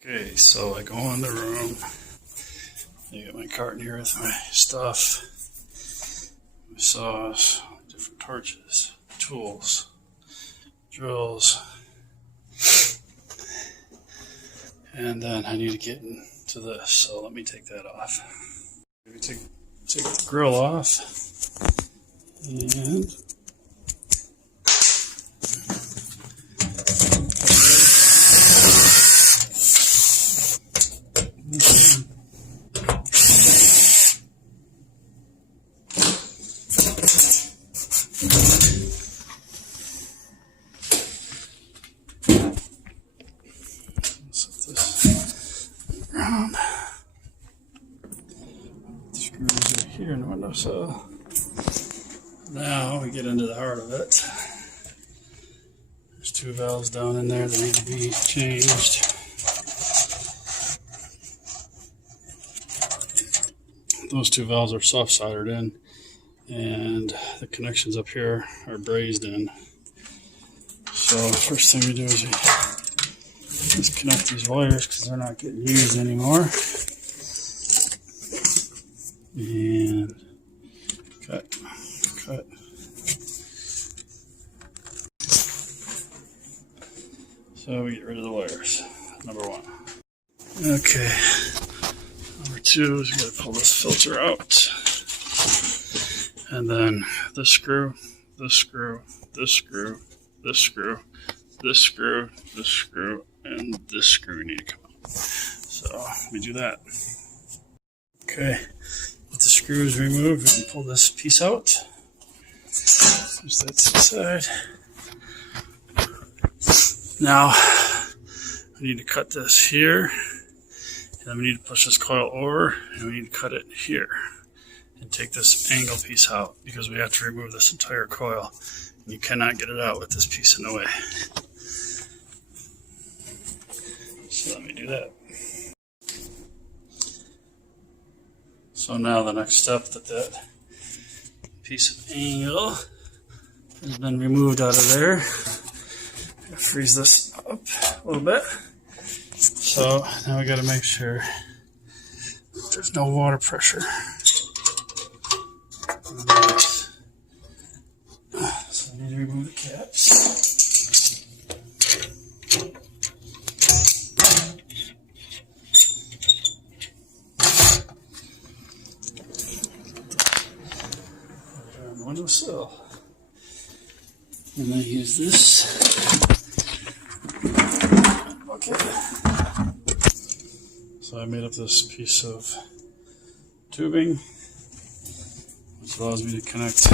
Okay, so I go in the room. I got my cart in here with my stuff, my saws, different torches, tools, drills, and then I need to get into this. So let me take that off. Maybe take the grill off and. Set this around. The screws are here in the windowsill. Now we get into the heart of it. There's two valves down in there that need to be changed. Those two valves are soft soldered in, and the connections up here are brazed in. So first thing we do is we disconnect these wires because they're not getting used anymore. And cut. So we get rid of the wires, number one. Okay, number two is we gotta pull this filter out. And then this screw, this screw, this screw, this screw, this screw, this screw, and this screw need to come out. So we do that. Okay, with the screws removed, we can pull this piece out. There's that to the side. Now we need to cut this here, and then we need to push this coil over, and we need to cut it here and take this angle piece out because we have to remove this entire coil, and you cannot get it out with this piece in the way. So let me do that. So now the next step that piece of angle has been removed out of there. Freeze this up a little bit. So now we got to make sure there's no water pressure. So I need to remove the caps. Put it on the windowsill. And then use this. Okay. So I made up this piece of tubing, which allows me to connect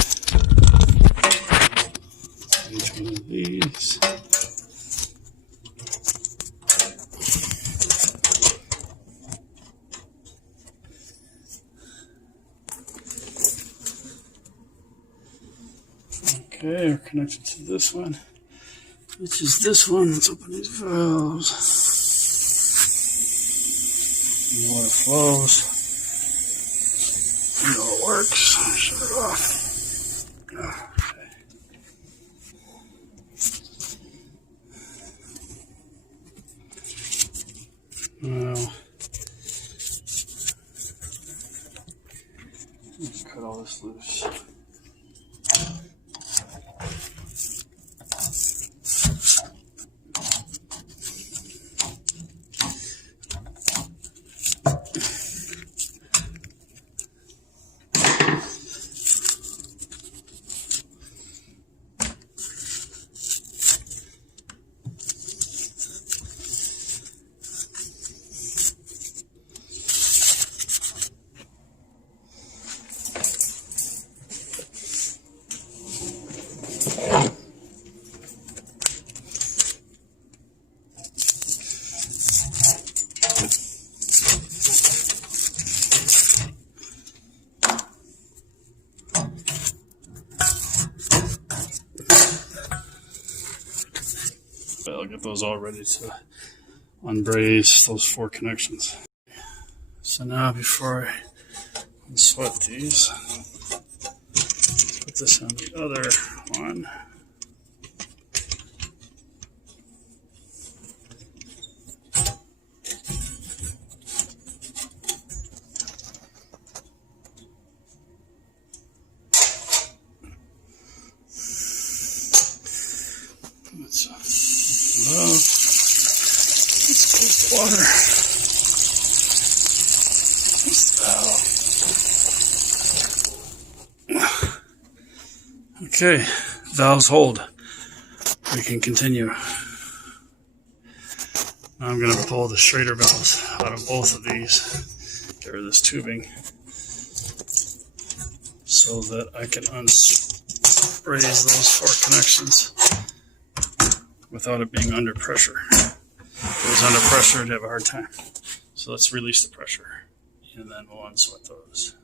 each one of these. Okay, we're connected to this one, which is this one. Let's open these valves. The water flows. You know it works. Shut it off. Okay. Now, let's cut all this loose. I'll get those all ready to unbrace those four connections. So now before I unsweat these, put this on the other one. valve. Let's close the water. Close the valve. Okay, valves hold. We can continue. Now I'm going to pull the Schrader valves out of both of these. Get rid of this tubing so that I can raise those 4 connections without it being under pressure. If it was under pressure, it'd have a hard time. So let's release the pressure and then we'll unsweat those.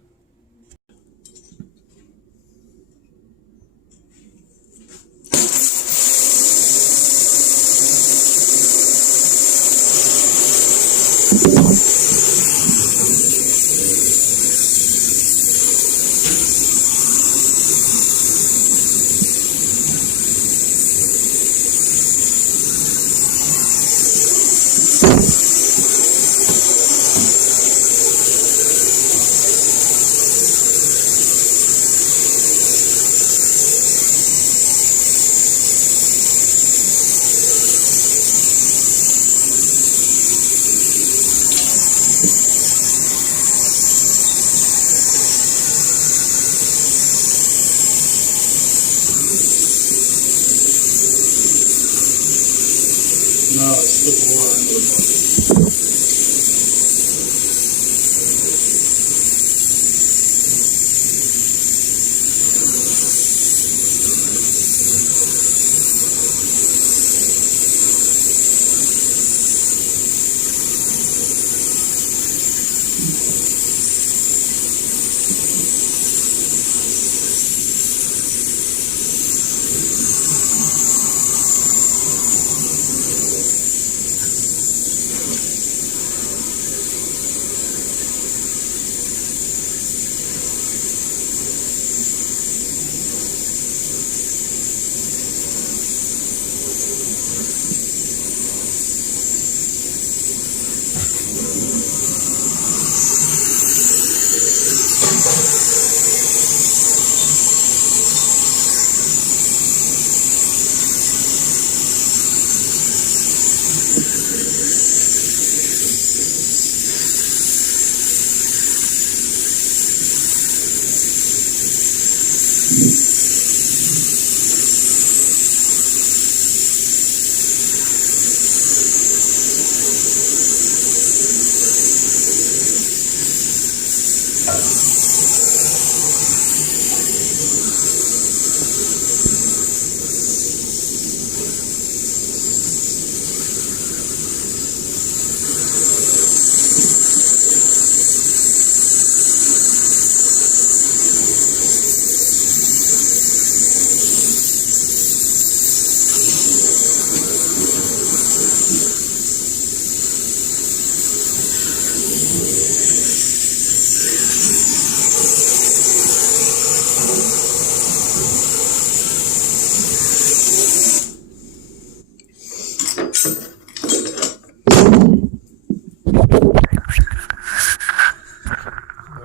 Now let's put the water into the bucket.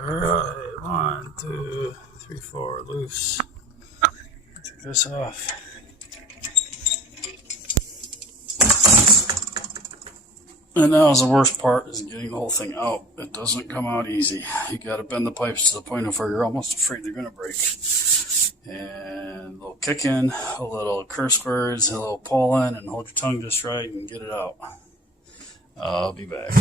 Alright, 1, 2, 3, 4, loose. Take this off. And now the worst part is getting the whole thing out. It doesn't come out easy. You gotta bend the pipes to the point of where you're almost afraid they're gonna break. And they'll kick in, a little curse words, a little pull in, and hold your tongue just right and get it out. I'll be back.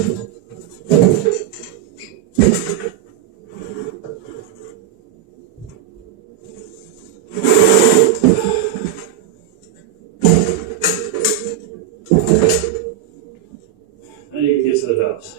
Then you can get to the valves.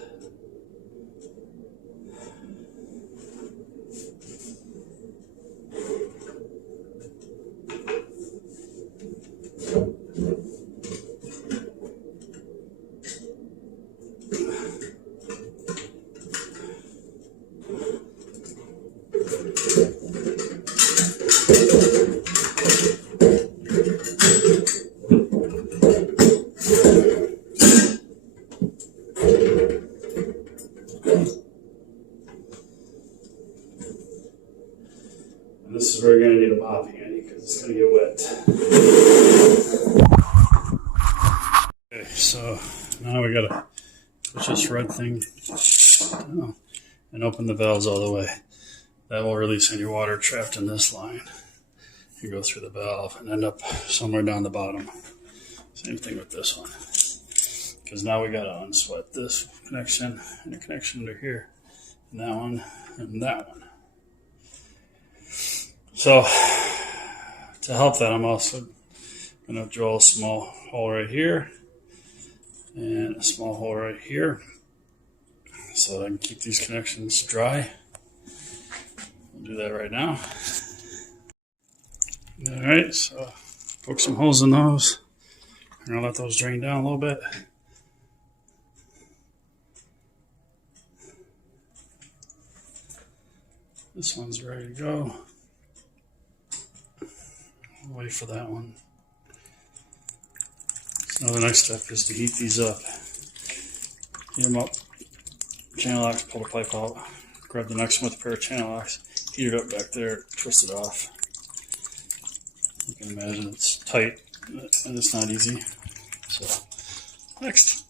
And this is where you're going to need a mop handy because it's going to get wet. Okay, so now we got to push this red thing down and open the valves all the way. That will release any water trapped in this line and go through the valve and end up somewhere down the bottom. Same thing with this one. Because now we got to unsweat this connection and a connection under here, and that one, and that one. So, to help that, I'm also going to drill a small hole right here and a small hole right here so that I can keep these connections dry. I'll do that right now. Alright, so poke some holes in those. I'm going to let those drain down a little bit. This one's ready to go. I'll wait for that one. So now the next step is to heat these up. Heat them up. Channel locks, pull the pipe out. Grab the next one with a pair of channel locks. Heat it up back there, twist it off. You can imagine it's tight and it's not easy. So, next.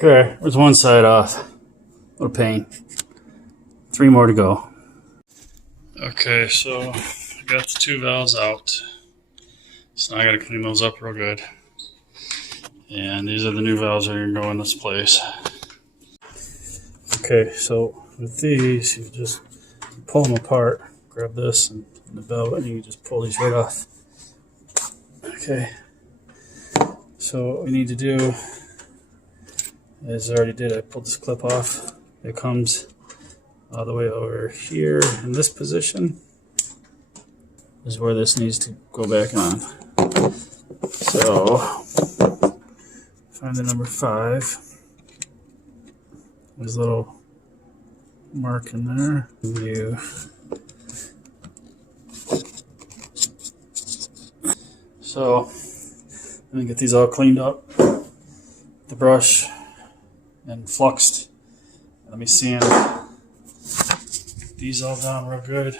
Okay, there's one side off. What a pain. 3 more to go. Okay, so I got the 2 valves out. So now I gotta clean those up real good. And these are the new valves that are gonna go in this place. Okay, so with these, you just pull them apart. Grab this and the belt, and you just pull these right off. Okay. So what we need to do, as I already did, I pulled this clip off. It comes all the way over here in this position. This is where this needs to go back on. So find the number 5. There's a little mark in there. So let me get these all cleaned up, the brush, and fluxed. Let me sand these all down real good.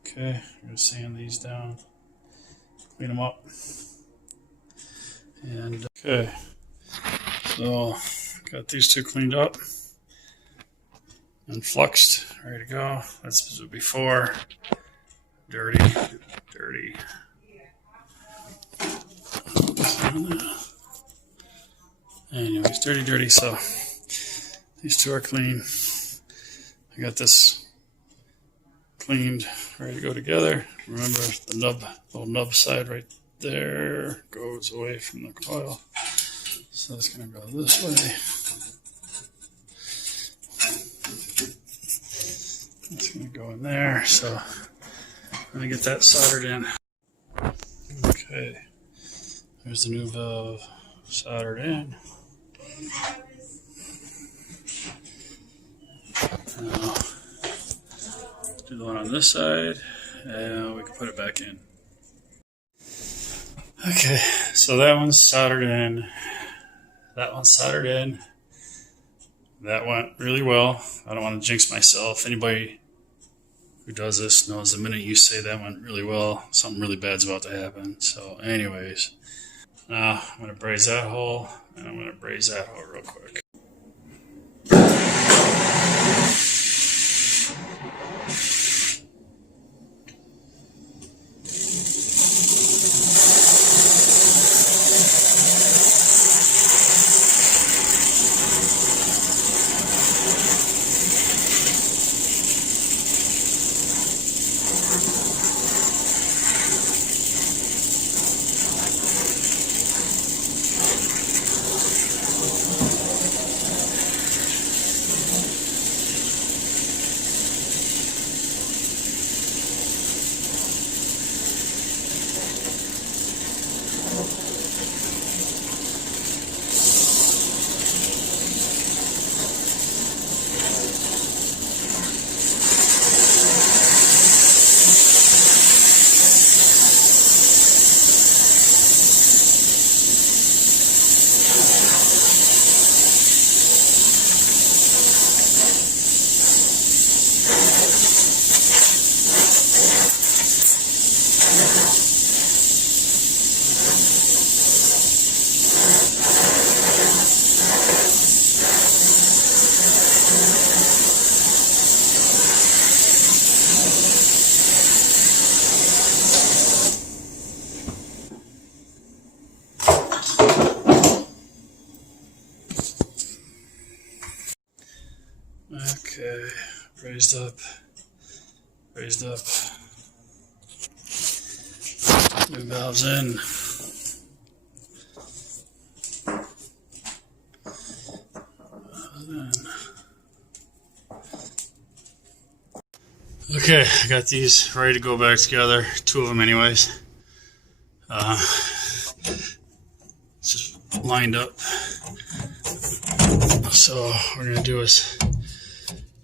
Okay, I'm gonna sand these down, clean them up. And okay, so got these 2 cleaned up and fluxed, ready to go. That's before. Dirty. Anyways, dirty. So these 2 are clean. I got this cleaned, ready to go together. Remember the little nub side right there goes away from the coil. So it's going to go this way. It's going to go in there. So I'm going to get that soldered in. Okay. There's the new valve soldered in. Now, do the one on this side, and we can put it back in. Okay, so that one's soldered in. That one's soldered in. That went really well. I don't want to jinx myself. Anybody who does this knows the minute you say that went really well, something really bad's about to happen. So anyways, now I'm going to braze that hole, and I'm going to braze that hole real quick. Okay, raised up. New valves in. Okay, I got these ready to go back together. 2 of them anyways. Just lined up. So what we're going to do is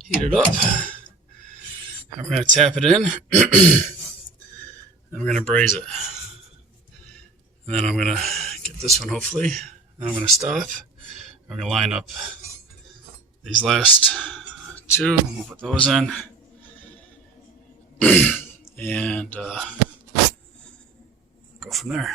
heat it up. I'm going to tap it in. And I'm going to braze it. And then I'm going to get this one hopefully. And I'm going to stop. I'm going to line up these last 2. We'll put those in. And go from there.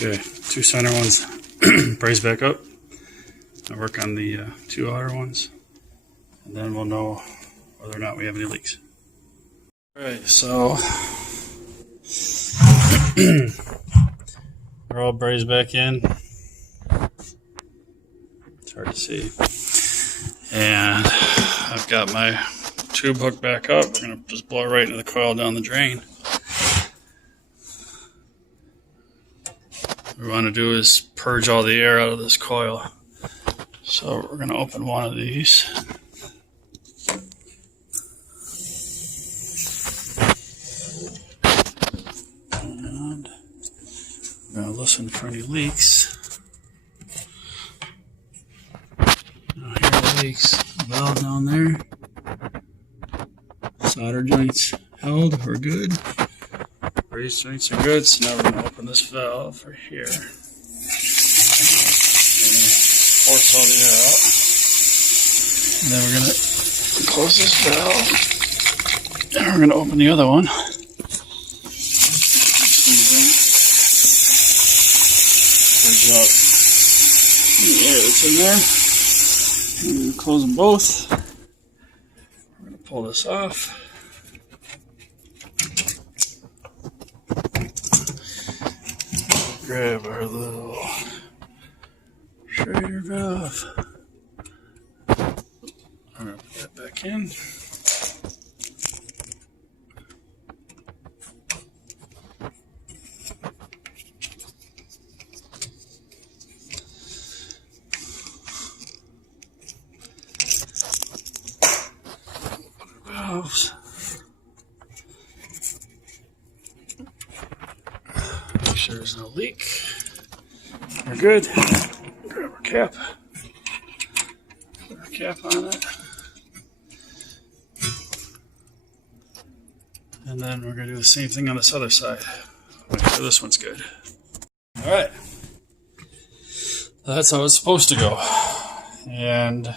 Okay, 2 center ones braze back up. I'll work on the 2 outer ones, and then we'll know whether or not we have any leaks. Alright, so they're all brazed back in. It's hard to see. And I've got my tube hooked back up. We're going to just blow it right into the coil down the drain. What we want to do is purge all the air out of this coil. So we're going to open one of these. And we're going to listen for any leaks. Now here are the leaks. Valve down there. Solder joints held. We're good. Brace joints are good. So now we're going to open this valve right here. Force all the air out. And then we're going to close this valve. And we're going to open the other one. Purge out the air that's in there. And we're going to close them both. We're going to pull this off. Grab our little Schrader valve. I'm going to put that back in. Valves. Make sure there's no leak. We're good. Grab our cap. Put our cap on it. And then we're going to do the same thing on this other side. Make sure this one's good. Alright. That's how it's supposed to go. And I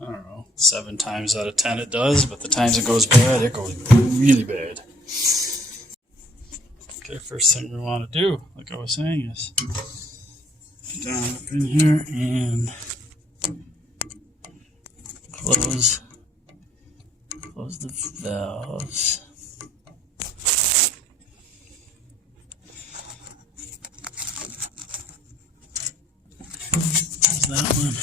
don't know, 7 times out of 10 it does, but the times it goes bad, it goes really bad. Okay, first thing we want to do, like I was saying, is down up in here and close the valves. There's that one.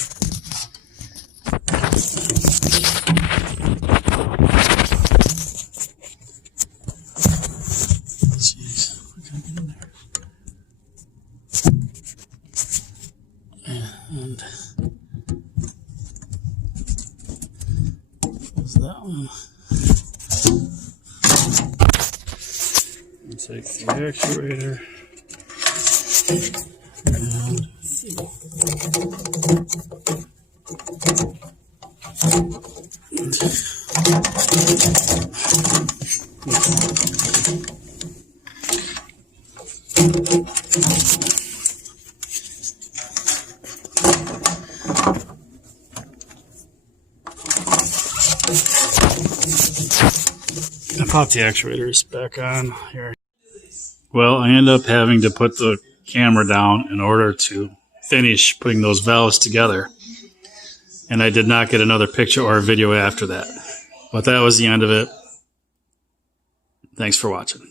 Jeez, what can I get in there? And there's that one. And take the actuator and I popped the actuators back on here. Well, I end up having to put the camera down in order to finish putting those valves together. And I did not get another picture or video after that. But that was the end of it. Thanks for watching.